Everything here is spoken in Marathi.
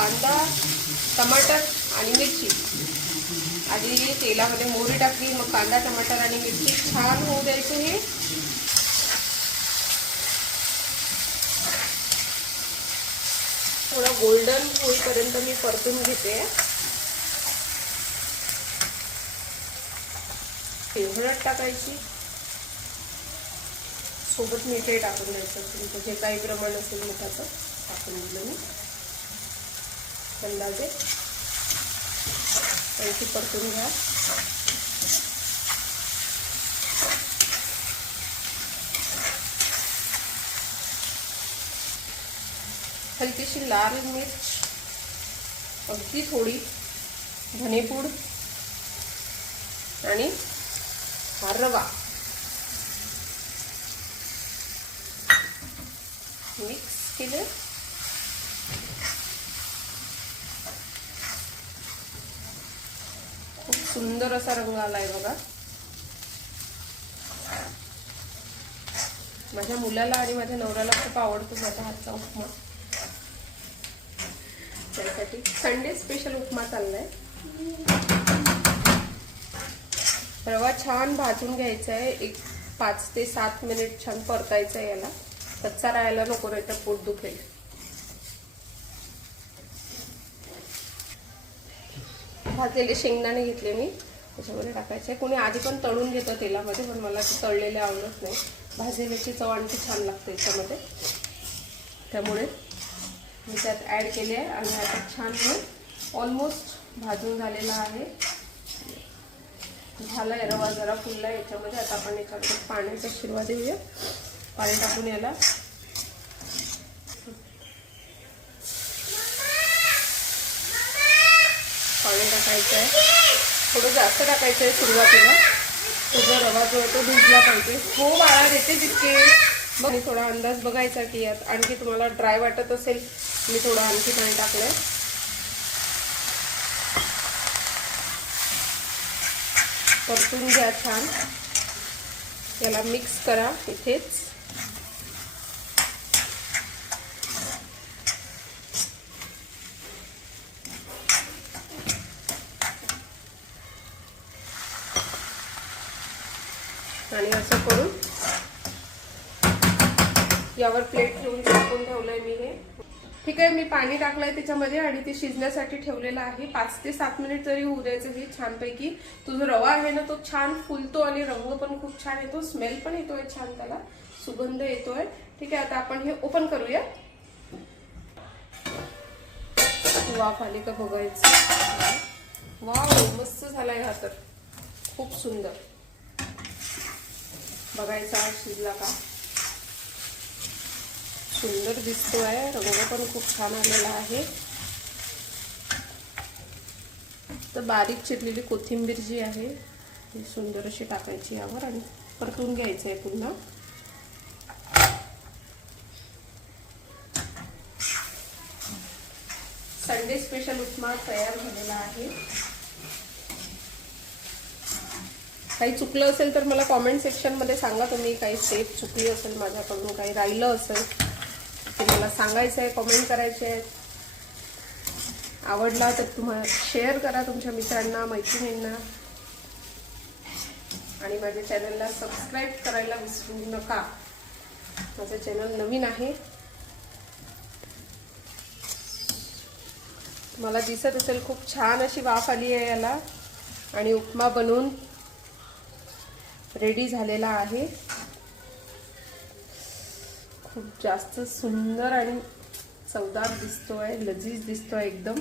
कांदा, टमाटर आणि मिरची. आधी तेलामध्ये मोहरी टाकली, मग कांदा, टमाटर आणि मिरची छान होऊ द्यायचं. हे थोडं गोल्डन होईपर्यंत मी परतून घेते. हळद टाकायची, सोबत मीठही टाकून द्यायचं. तुमचं जे काही प्रमाण असेल मिठाचं टाकून दिलं मी. अंदाजे आणखी परतून घ्या. हलकीशी लाल मिर्च, अगदी थोडी धनेपूड आणि हा रवा मिक्स केले. खूप सुंदर असा रंग आलाय बघा. माझ्या मुलाला आणि माझ्या नवऱ्याला खूप आवडतो माझ्या हातचा उपमा. त्यासाठी संडे स्पेशल उपमा चाललाय. रवा छान भाजून घ्यायचा आहे. एक 5 ते 7 मिनिट छान परतायचं आहे. याला कच्चा राहायला नको, नाही तर पोट दुखेल. भाजलेले शेंगदाणे घेतले मी, त्याच्यामध्ये टाकायचे. कोणी आधी पण तळून घेतं तेलामध्ये, पण मला ते तळलेले आवडत नाही. भाजलेल्याची चव आणखी छान लागते याच्यामध्ये, त्यामुळे मी त्यात ॲड केले आहे. आणि आता छान ऑलमोस्ट भाजून झालेला आहे. झाला आहे रवा, जरा फुलला आहे याच्यामध्ये. आता आपण याच्यामध्ये पाण्याचा शिरवा देऊया. पाणी टाकून याला पाणी टाकायचं आहे. थोडं जास्त टाकायचं आहे सुरुवातीला. तुझा रवा जो आहे तो भिजला पाहिजे. हो बाळा, देते तितके. मग मी थोडा अंदाज बघायचा की यात आणखी तुम्हाला ड्राय वाटत असेल, मी थोडं आणखी पाणी टाकलंय. परतून घ्या छान. याला मिक्स करा इथेच. आणि असं करून यावर प्लेट ठेवून झाकून ठेवलंय मी हे. ठीक आहे, मी पाणी टाकलंय त्याच्यामध्ये आणि ते शिजण्यासाठी ठेवलेलं आहे. 5 ते 7 मिनिट तरी होऊ द्यायचं हे छानपैकी. तो जो रवा आहे ना तो छान फुलतो आणि रंग पण खूप छान येतो. स्मेल पण येतोय छान, त्याला सुगंध येतोय. ठीक आहे, आता आपण हे ओपन करूया. वाफ आली का बघायचं. वाव, मस्त झालाय हा तर. खूप सुंदर. बघायचा शिजला का. सुंदर दिसतोय. रंग पण खूप छान आलेला आहे. तर बारीक चिरलेली कोथिंबीर जी आहे ती सुंदर अशी टाकायची यावर आणि परतून घ्यायचं आहे पुन्हा. संडे स्पेशल उपमा तयार झालेला आहे. काही चुकलं असेल तर मला कॉमेंट सेक्शन मध्ये सांगा तुम्ही. काही स्टेप चुकली असेल माझ्याकडून, काही राहिलं असेल ते मला सांगायचं आहे, कॉमेंट करायचे आहेत. आवडला तर तुम्हाला शेअर करा तुमच्या मित्रांना, मैत्रिणींना. आणि माझ्या चॅनलला सबस्क्राईब करायला विसरू नका. माझं चॅनल नवीन आहे. मला दिसत असेल खूप छान अशी वाफ आली आहे याला. आणि उपमा बनवून रेडी झालेला आहे. खूप जास्त सुंदर आणि चवदार दिसतोय, लजीज दिसतोय एकदम.